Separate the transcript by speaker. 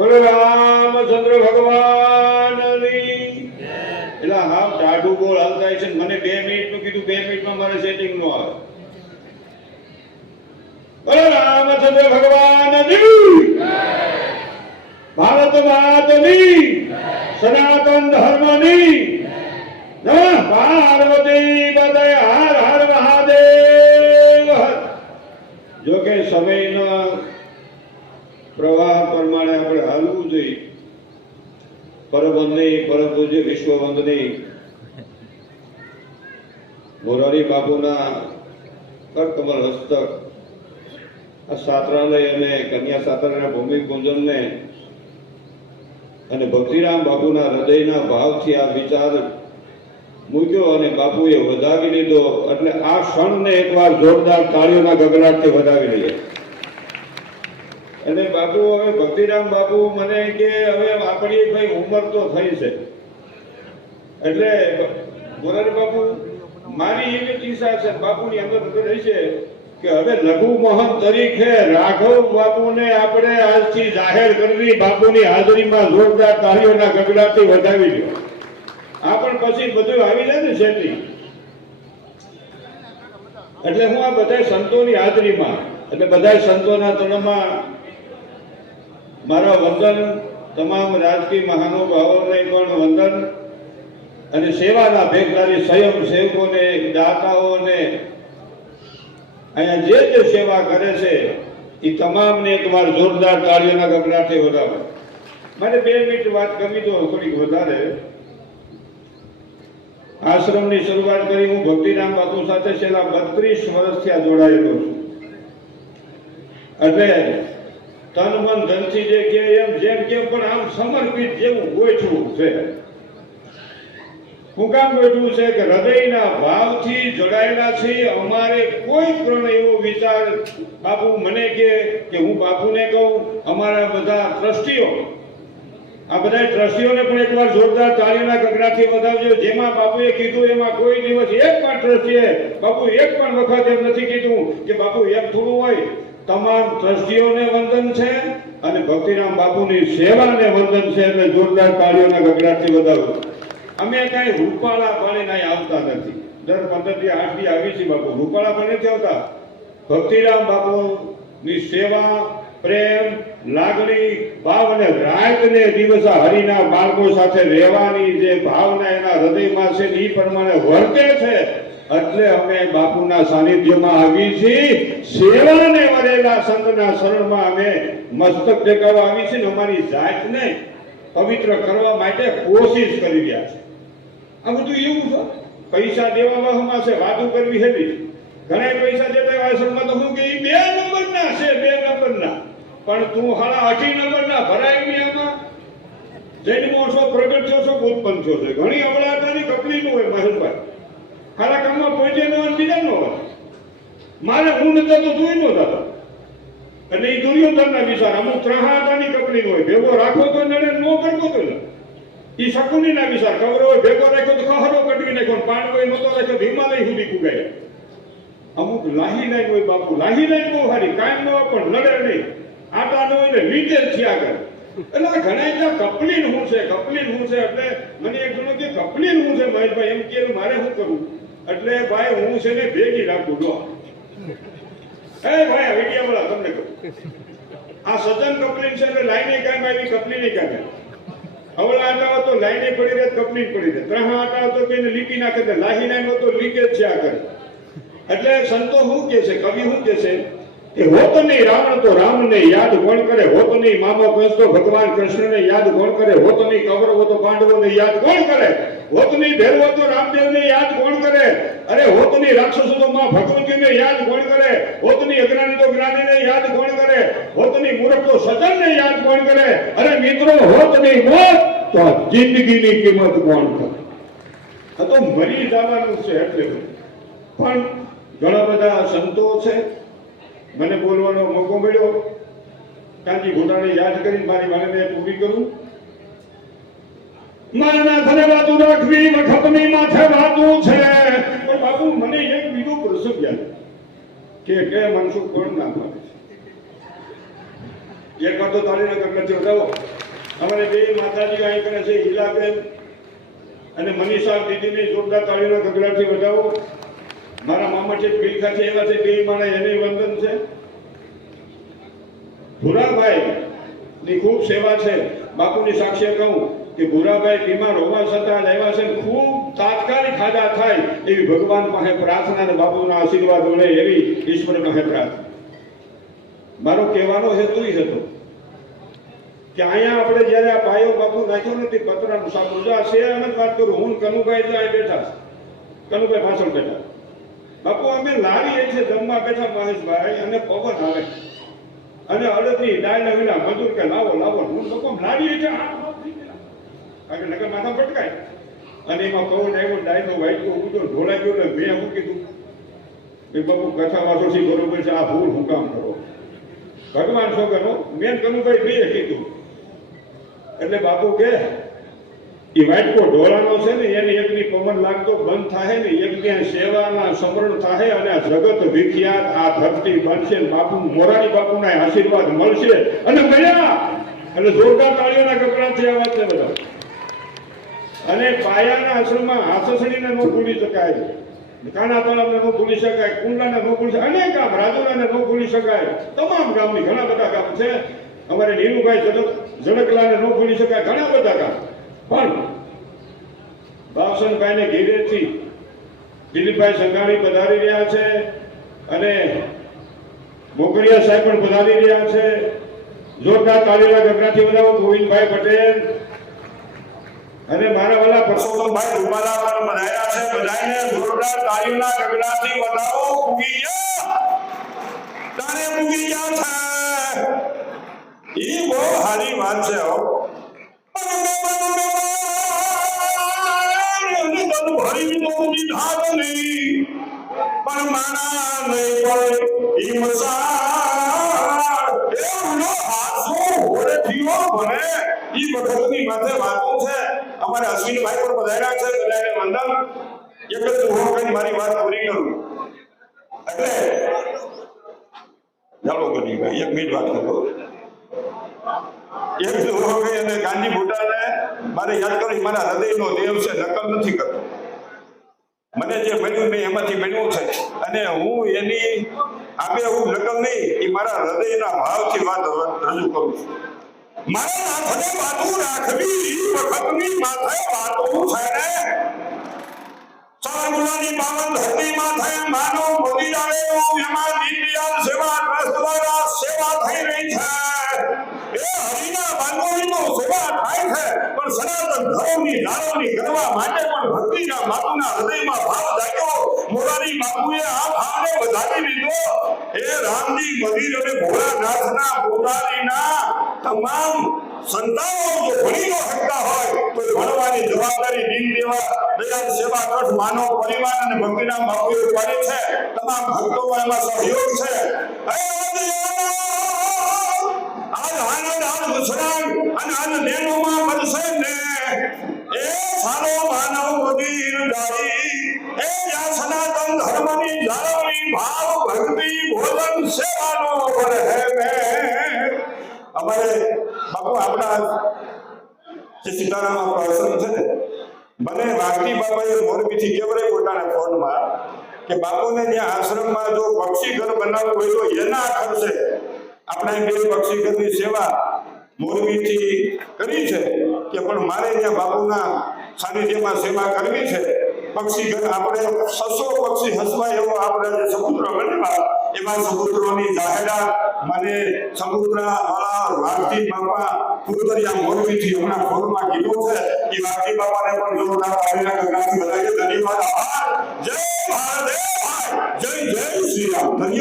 Speaker 1: બોલો રામચંદ્ર ભગવાનની એટલે હા ટાઢું બોલ હાલતા છે મને બે મિનિટનું કીધું, બે મિનિટમાં મારે સેટિંગ નો આવે. બોલો રામચંદ્ર ભગવાનની ભારત માતની સનાતન ધર્મની પાર્વતી પતય હર હર મહાદેવ. જો કે સમયના પ્રવાહ પ્રમાણે આપણે હાલવું જોઈએ. પરમવંદની પરમ પૂજ્ય વિશ્વવંદની મોરારી બાપુના કરકમલ હસ્તક આ સાત્રાલય અને કન્યા છાત્રાલયના ભૂમિ પૂજનને અને ભક્તિરામ બાપુના હૃદયના ભાવથી આ વિચાર મૂક્યો અને બાપુએ વધાવી લીધો. એટલે આ ક્ષણને એકવાર જોરદાર તાળીઓના ગગડાટથી વધાવી લઈએ. અને બાપુ, હવે ભક્તિરામ બાપુ મને કે, હવે આપણી ભાઈ, ઉંમર તો થઈ છે. એટલે મોરારી બાપુ, મારી એવી ઈચ્છા છે, બાપુની અંદર રહી છે કે હવે લઘુ મોહન તરીકે રાઘવ બાપુને આપણે આજથી જાહેર કરવી, બાપુની હાજરીમાં જોરદાર તાળીઓના ગગડાથી વધાવી દો. આ પણ પછી બધું આવી જાય ને છેલ્લી. એટલે હું આ બધા સંતોની હાજરીમાં, એટલે બધા સંતોના તળમાં મારા વંદન, તમામ રાજકીય મહાનુભાવોને પણ વંદન અને સેવાના ભેગદારી સ્વયં સેવકોને, દાતાઓને અહીંયા જે જે સેવા કરે છે, એ તમામને એકવાર જોરદાર તાળીઓના ગગડાટથી વધારે મારે બે મિનિટ વાત કરવી તો થોડીક વધારે. આશ્રમની શરૂઆત કરી, હું ભક્તિરામ બાપુ સાથે છેલ્લા બત્રીસ વર્ષથી આ જોડાયેલો છું. એટલે તન મન ધનથી જે કે એમ, જેમ કેમ પણ આમ સમર્પિત જેવું ગોઠવું છે. હું કામ ગોઠવું છે કે હૃદયના ભાવથી જોડાયેલા છે. અમારે કોઈ પણ એવો વિચાર, બાપુ, મને કે કે હું બાપુને કહું, અમારા બધા ટ્રસ્ટીઓ, આ બધા ટ્રસ્ટીઓને પણ એકવાર જોરદાર તાળીના ગગડાથી વધાવજો. જેમાં બાપુએ કીધું, એમાં કોઈ દિવસ એક પણ ટ્રસ્ટીએ બાપુ એક પણ વખત એમ નથી કીધું કે બાપુ એક થોડું હોય. તમામ ટ્રસ્ટીઓને વંદન છે અને ભક્તિરામ બાપુની સેવાને વંદન છે એટલે જોરદાર તાળીઓના ગગડાથી વધારો અમે કઈ રૂપાળા પાણી નહીં આવતા નથી. દર પંદરથી આઠથી આવી છે બાપુ. રૂપાળા પાણી નથી આવતા. ભક્તિરામ બાપુની સેવા, પ્રેમ, લાગણી, ભાવ અને રાત ને દિવસ હરિના બાળકો સાથે રહેવાની જે ભાવના એના હૃદયમાં છે એ પ્રમાણે વર્તે છે. એટલે અમે બાપુના સાનિધ્યમાં આવી છીએ. સેવાને વરેલા સંતના શરણમાં અમે મસ્તક ટેકાવા આવી છીએ અમારી જાતને પવિત્ર કરવા માટે કોશિશ કરી રહ્યા છે આ બધું એવું છે? પૈસા દેવામાં હમણાં છે, વાતો કરવી હેવી. ઘણા પૈસા દેતા આશ્રમમાં તો હું કે બે નંબરના છે, બે નંબરના. પણ તું હાલા અઢી નંબરના ભરાય નહીં આમાં. જૈન છો પ્રગટ થયો છો ઉત્પન્ન થયો છે? ઘણી અવળાતાની કપલીનું હોય મહેશભાઈ હાલા કામમાં પહોંચે ન હોય બીજા નો મારે હું નતો તો તું નો થતો એટલે એ દુર્યોધનના વિચાર, અમુક ત્રહાતાની કપડી હોય, ભેગો રાખો તો નડે નો કરવો તો એ ઈ શકુનીના વિચાર, ખબર હોય ભેગો રાખ્યો તો ખહરો કટવી નાખ્યો ને કોઈ નતો રાખ્યો હિમાલય સુધી કુગાય અમુક લાહી લાઈન હોય બાપુ, લાહી લાઈન બહુ સારી, કાયમ નો પણ લડે નહીં. આટા નો હોય ને જ થયા કરે. એટલે ઘણા ત્યાં કપલીન હું છે, કપલીન હું છે, એટલે મને એક જણો કે કપલીન હું છે, મહેશભાઈ, એમ કે મારે શું કરવું એટલે ભાઈ, હું છે ને ભેગી રાખું જો એ ભાઈ વિડિયા બોલા તમને કહું. આ સજન કપલિંગ છે એટલે લાઈને કામ આવી કપલીની કામ અવળા આટા તો લાઈને પડી રહે કપલી પડી રહે. ત્રણ આટા તો કઈ લીપી નાખે લાહી લાઈન તો લીકેજ છે આ કરે એટલે સંતો શું કે છે? કવિ શું કે છે? કે હોત નહીં રાવણ તો રામને યાદ કોણ કરે? હોત નહીં મામો કંસ તો ભગવાન કૃષ્ણને યાદ કોણ કરે? હોત નહીં કૌરવો તો પાંડવોને યાદ કોણ કરે? હોત નહીં ભેરવો તો રામદેવને યાદ કોણ કરે? અરે હોત નહીં રાક્ષસો તો માં ભગવતીને યાદ કોણ કરે? હોત નહીં અજ્ઞાની તો જ્ઞાનીને યાદ કોણ કરે? હોત નહીં મૂર્ખ તો સજનને યાદ કોણ કરે? અરે મિત્રો હોત નહીં મોત તો જિંદગીની કિંમત કોણ કરે? આ તો મરી જવાનું છે એટલે. પણ ઘણા બધા સંતો છે મને બોલવાનો મોકો મળ્યો. કાંજી ઘોટાને યાદ કરીને મારી વાણીને પૂરી કરું. મારના ઘરે વાતું રાખવી એક બીજો પ્રસંગ કે કે કોણ ના છે. એક વાર તો ગગડાથી વધાવો અમારે બે માતાજી અહીં કરે છે, હિલાબેન અને મનીષા દીદીને જોરદાર તાળીના ગગડાથી વધાવો. મારા મામા છે પીખા છે, એવા છે બે માણે એને વંદન છે. ભુરાભાઈ ની ખૂબ સેવા છે. બાપુની સાક્ષી કહું કે ભુરાભાઈ બીમાર હોવા છતાં આવ્યા છે ખૂબ તાત્કાલિક ખાધા થાય એવી ભગવાન પાસે પ્રાર્થના અને બાપુના આશીર્વાદ મળે એવી ઈશ્વર પાસે પ્રાર્થના. મારો કહેવાનો હેતુ હતો કે અહીંયા આપણે જ્યારે આ પાયો બાપુ નાખ્યો નથી પત્ર જો છે એમ જ વાત કરું. હું કનુભાઈ આ બેઠા કનુભાઈ પાછળ બેઠા. બાપુ, અમે લાવીએ છીએ દમમાં બેઠા મહેશભાઈ અને પવન આવે. અને અડદની ને વિના મજૂર કે લાવો લાવો. હું લોકો લાવીએ છીએ. કારણ કે નગર માથા પટકાય અને એમાં પવન આવ્યો, ડાયનો વાઈટ ઉડો ઢોળાઈ ગયો, એટલે મેં શું કીધું? એ બાપુ, કથા વાસોથી બરોબર છે, આ ભૂલ હું કામ કરો? ભગવાન છોકરો મેં કનુભાઈ બે કીધું. એટલે બાપુ કે એ વાટકો ઢોળાનો છે ને, એની એકની પવન લાગતો બંધ થાય ને યજ્ઞ સેવામાં સમરણ થાય અને આ જગત વિખ્યાત, આ ધરતી બનશે બાપુ, મોરારી બાપુના આશીર્વાદ મળશે. અને મળ્યા અને જોરદાર તાળીઓના કપડાથી આ વાત છે બધા. અને પાયાના આશ્રમમાં હાથસડીને ન ભૂલી શકાય. કાના તળાવને ન ભૂલી શકાય, કુંડલાને ન ભૂલી શકાય, અનેક ગામ, રાજુલાને ન ભૂલી શકાય. તમામ ગામની ઘણા બધા ગામ છે. અમારે નીરુભાઈ જડક જડકલાને ન ભૂલી શકાય, ઘણા બધા ગામ. પણ બાવસનભાઈને ઘેરેથી દિલીપભાઈ સંઘાણી પધારી રહ્યા છે અને મોકરિયા સાહેબ પણ પધારી રહ્યા છે. જોરદાર તાળીના ગગરાથી બનાવો ગોવિંદભાઈ પટેલ. અને મારા વાલા પરસોત્તમભાઈ પણ બનાવ્યા છે. બધાને જોરદાર તાળીના ગગરાથી વધાવો ઉગી ગયા. તારે ઉગી ગયા છે ઈ બહુ સારી વાત છે હો. પણ માના નહીં પડે ઈ એવડો ઈ વખતની માથે વાતો છે અમારે અશ્વિનભાઈ પણ પધાર્યા છે બધાને વંદન એક જ કઈ મારી વાત પૂરી કરું એટલે ચાલો કરી એક મિનિટ વાત કરો ગાંધી ભૂટાને મારે યાદ કરી મારા હૃદયનો દેવ છે, નકલ નથી કરતો. મને જે મળ્યું મેં એમાંથી મળ્યું છે. અને હું એની આપે હું નકલ નહીં, એ મારા હૃદયના ભાવથી વાત રજૂ કરું છું. માથે વાતો છે ને. સારંગુલાની પાવન ધરતી માથે માનવ મોદી સેવા દ્વારા સેવા થઈ રહી છે એ હરિના બાંધવોની સેવા થાય છે પણ સનાતન ધર્મની જાળવણી માટે પણ ભક્તિના બાપુના હૃદયમાં ભાવ જાગ્યો. મોરારી બાપુએ આ ભાવને વધારી દીધો. એ રામજી મંદિર અને ભોળાનાથના પોતાનીના તમામ સંતાનો જો ભણી ન શકતા હોય, તો ભણવાની જવાબદારી દીન દેવા દયાલ સેવા ટ્રસ્ટ માનવ પરિવાર અને ભક્તિના બાપુએ ઉપાડી છે. તમામ ભક્તો એમાં સહયોગ છે. હે! આજ આનંદ આજ વિશ્રામ અને આજ નેનોમાં બનશે ને. બાપુ આપણા જે સીતારામ આપણો છે ને, મને વાઘજી બાપાએ મોરબીથી કેવરે પોતાના ફોનમાં કે બાપુને ત્યાં આશ્રમમાં જો પક્ષી ઘર બનાવવું હોય તો એના ખર્ચે આપણે બે પક્ષી ઘરની સેવા મોરબીથી કરી છે કે પણ મારે ત્યાં બાપુના સાનિધ્યમાં સેવા કરવી છે. પક્ષી ઘર આપણે છસો પક્ષી હસવાય એવો આપણે જે સમુદ્ર બન્યા એવા સગુત્રોની જાહેરાત મને સગુત્રા વાળા વાઘજી બાપા ફૂલદરિયા મોરબીથી હમણાં ફોનમાં કીધો છે. એ વાઘજી બાપાને પણ જોરદાર તાળીના ગગડાથી બધાને ધન્યવાદ. આભાર. જય ભારત! જય જય શ્રી રામ. ધન્યવાદ.